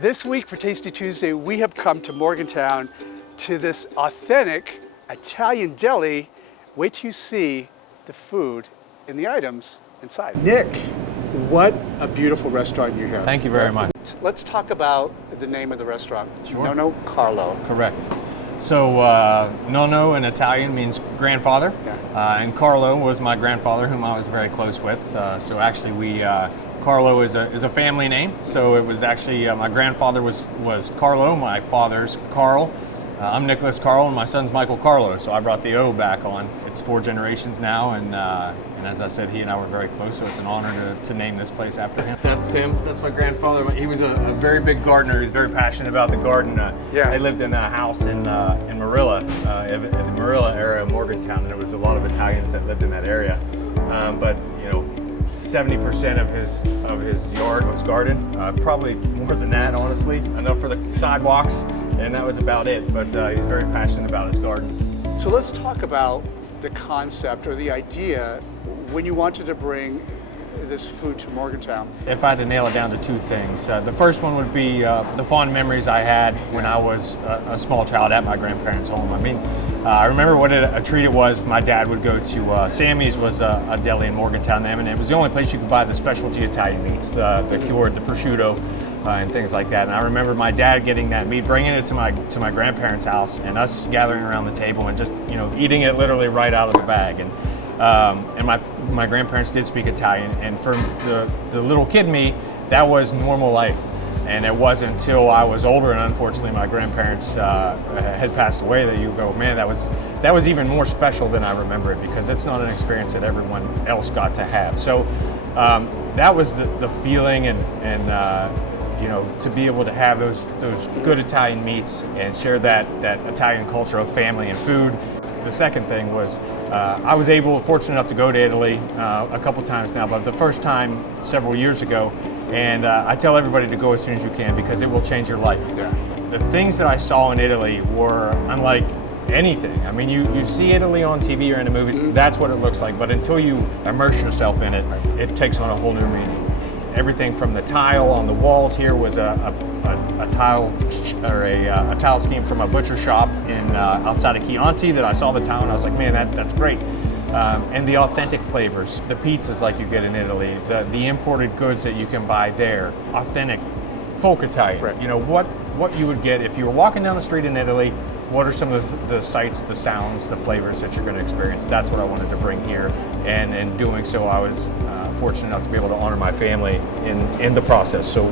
This week for Tasty Tuesday, we have come to Morgantown to this authentic Italian deli. Wait till you see the food and the items inside. Nick, what a beautiful restaurant you have. Thank you very much. Let's talk about the name of the restaurant. Sure. Nono Carlo. Correct. So Nono in Italian means grandfather, and Carlo was my grandfather, whom I was very close with. So actually, Carlo is a family name. So it was actually my grandfather was Carlo, my father's Carl. I'm Nicholas Carl, and my son's Michael Carlo. So I brought the O back on. It's 4 generations now, and as I said, he and I were very close. So it's an honor to name this place after him. That's him. That's my grandfather. He was a very big gardener. He was very passionate about the garden. They lived in a house in Marilla, in the Marilla area of Morgantown, and there was a lot of Italians that lived in that area. But 70% of his yard was garden. Probably more than that, honestly. Enough for the sidewalks, and that was about it. But he was very passionate about his garden. So let's talk about the concept or the idea when you wanted to bring this food to Morgantown. If I had to nail it down to 2 things, the first one would be the fond memories I had when I was a small child at my grandparents' home. I mean, I remember what a treat it was. My dad would go to Sammy's, was a deli in Morgantown, and it was the only place you could buy the specialty Italian meats, the cured, the prosciutto, and things like that. And I remember my dad getting that meat, bringing it to my grandparents' house, and us gathering around the table and just eating it literally right out of the bag. And my grandparents did speak Italian, and for the little kid me, that was normal life. And it wasn't until I was older, and unfortunately my grandparents had passed away, that you go, man, that was even more special than I remember it, because it's not an experience that everyone else got to have. So that was the feeling, and to be able to have those good Italian meats and share that Italian culture of family and food. The second thing was I was fortunate enough to go to Italy a couple times now, but the first time several years ago, and I tell everybody to go as soon as you can, because it will change your life. Yeah. The things that I saw in Italy were unlike anything. I mean, you see Italy on TV or in the movies, that's what it looks like, but until you immerse yourself in it, it takes on a whole new meaning. Everything from the tile on the walls here was a tile or a tile scheme from a butcher shop in outside of Chianti that I saw the tile and I was like, man, that's great. And the authentic flavors, the pizzas like you get in Italy, the imported goods that you can buy there, authentic folk Italian. Right. What you would get if you were walking down the street in Italy. What are some of the sights, the sounds, the flavors that you're going to experience? That's what I wanted to bring here, and in doing so, I was fortunate enough to be able to honor my family in the process. So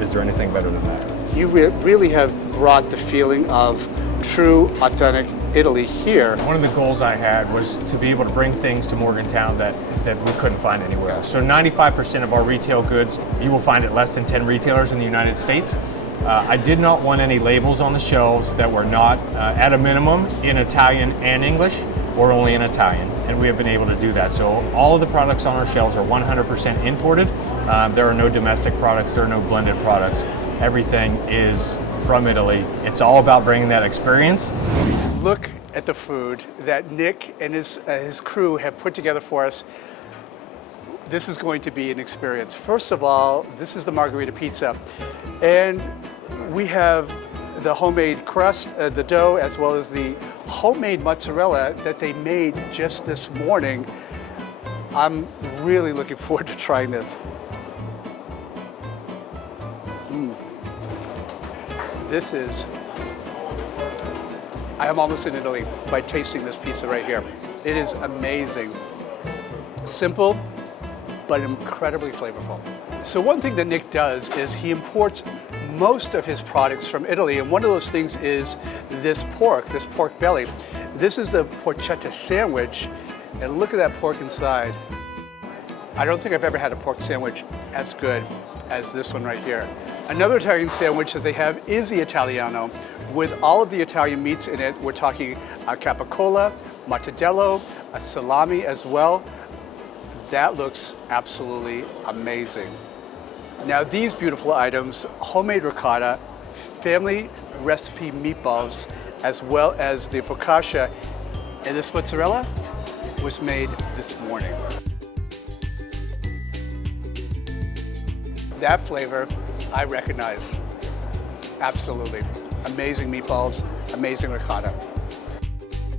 is there anything better than that? You really have brought the feeling of true, authentic Italy here. One of the goals I had was to be able to bring things to Morgantown that we couldn't find anywhere else. So 95% of our retail goods, you will find at less than 10 retailers in the United States. I did not want any labels on the shelves that were not, at a minimum, in Italian and English, or only in Italian, and we have been able to do that. So all of the products on our shelves are 100% imported. There are no domestic products, there are no blended products. Everything is from Italy. It's all about bringing that experience. Look at the food that Nick and his crew have put together for us. This is going to be an experience. First of all, this is the margherita pizza, and we have the homemade crust, the dough, as well as the homemade mozzarella that they made just this morning. I'm really looking forward to trying this. I am almost in Italy by tasting this pizza right here. It is amazing. Simple, but incredibly flavorful. So one thing that Nick does is he imports most of his products from Italy, and one of those things is this pork belly. This is the porchetta sandwich, and look at that pork inside. I don't think I've ever had a pork sandwich as good as this one right here. Another Italian sandwich that they have is the Italiano, with all of the Italian meats in it. We're talking a capicola, mortadello, a salami as well. That looks absolutely amazing. Now these beautiful items, homemade ricotta, family recipe meatballs, as well as the focaccia, and this mozzarella was made this morning. That flavor I recognize. Absolutely. Amazing meatballs, amazing ricotta.